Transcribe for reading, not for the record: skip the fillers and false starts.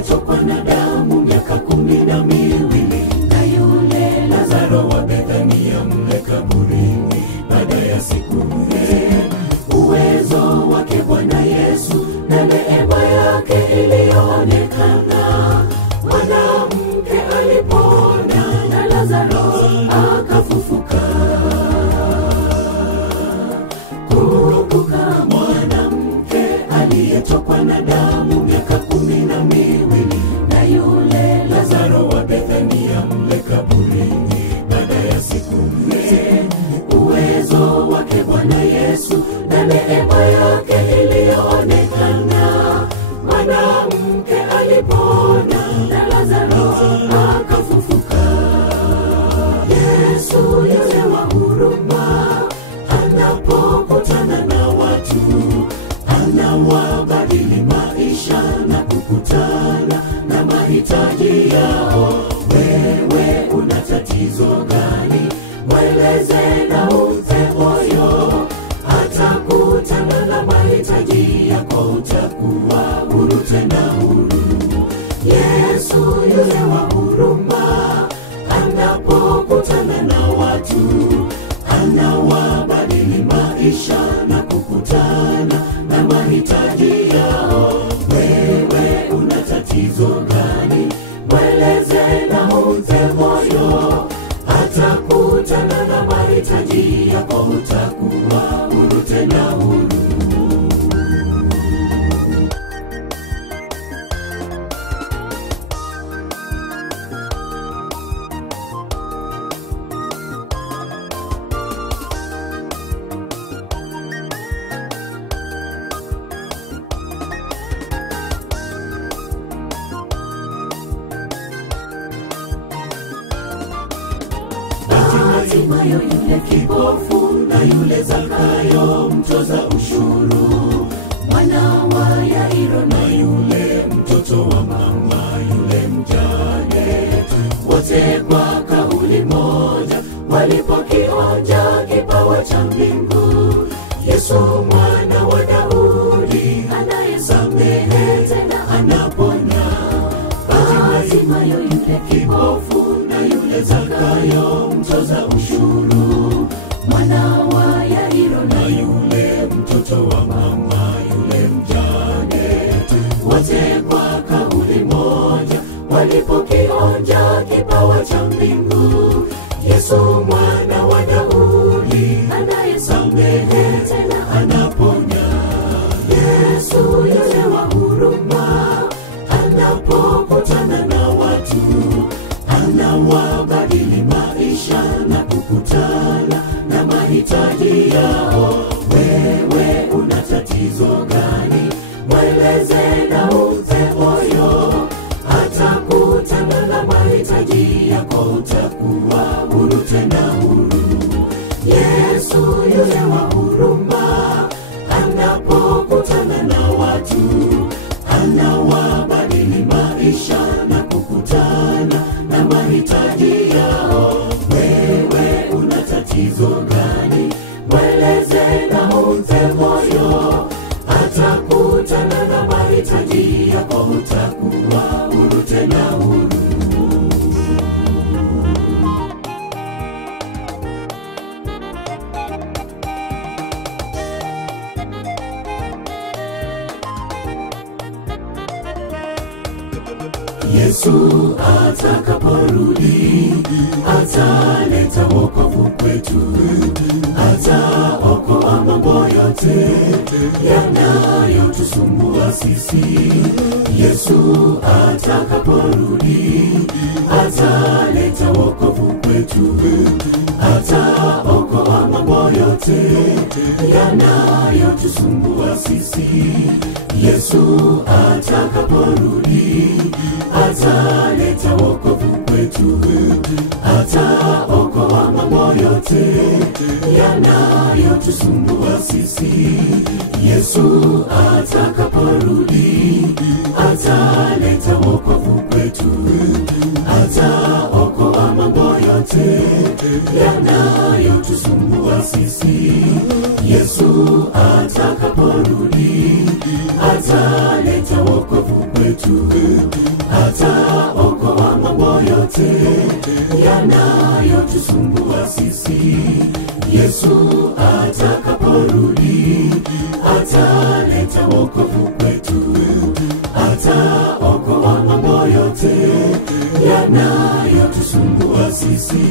aliyetokwa na damu miaka 12, na yule Lazaro wa Bethania mle kaburini baada ya siku 4. Uwezo wake Bwana Yesu na neema yake ilionekana. Mwanamke alipona na Lazaro akafufuka. Kumbuka mwanamke aliyetokwa na damu miaka 12, na yule Lazaro wa Bethania mle kaburini baada ya siku 4. Uwezo wake Bwana Yesu na neema yake ilionekana. Mwanamke alipona na Lazaro akafufuka. Yesu yule wa huruma anapokutana na watu, anawabadili maisha na kukutana na mahitaji yao. Wewe una tatizo gani? Mweleze na umpe moyo, atakutana na mahitaji yako, utakuwa huru tena huru. Yesu yule wa huruma anapokutana na watu, anawabadili maisha na kukutana na mahitaji yao. Wewe una tatizo gani? Mweleze na umpe moyo, atakutana na mahitaji yako, utakuwa huru tena huru. Hatimayo yule kipofu na yule Zakayo mtoza ushuru, mwana wa Yairo na yule mtoto wa mama yule mjane, wote kwa kauli moja walipokionja kipawa cha mbingu. Yesu mwana wa Daudi anayesamehe tena anaponya. Hatimayo yule kipofu na yule Zakayo mtoza ushuru, mwana wa Yairo na yule mtoto wa mama yule mjane, wote kwa kauli moja walipokionja kipawa cha mbingu. Yesu mwana wa Daudi anayesamehe tena anaponya. Yesu yule wa huruma anapokutana na watu, anawabadili maisha na kukutana na mahitaji yao. Wewe una tatizo gani? Mweleze na umpe moyo, atakutana na mahitaji yako, utakuwa huru tena huru. Yesu yule wa huruma anapokutana na watu, anawabadili maisha na kukutana na mahitaji yao. Wewe una tatizo gani? Mweleze na umpe moyo, atakutana na mahitaji yako, utakuwa huru tena huru. Yesu atakaporudi ataleta wokovu kwetu, ataokoa mambo yote yanayotusumbua sisi. Yesu atakaporudi ataleta wokovu kwetu, ataokoa mambo yote yanayotusumbua sisi. Yesu atakaporudi ataleta wokovu kwetu, ataokoa mambo yote yanayotusumbua sisi. Yesu atakaporudi ataleta wokovu kwetu, ataokoa mambo yote yanayotusumbua sisi. Yesu atakaporudi ataleta wokovu kwetu, ataokoa mambo yote yanayotusumbua sisi. Yesu atakaporudi, ataleta wokovu kwetu, ataokoa mambo yote yanayotusumbua sisi.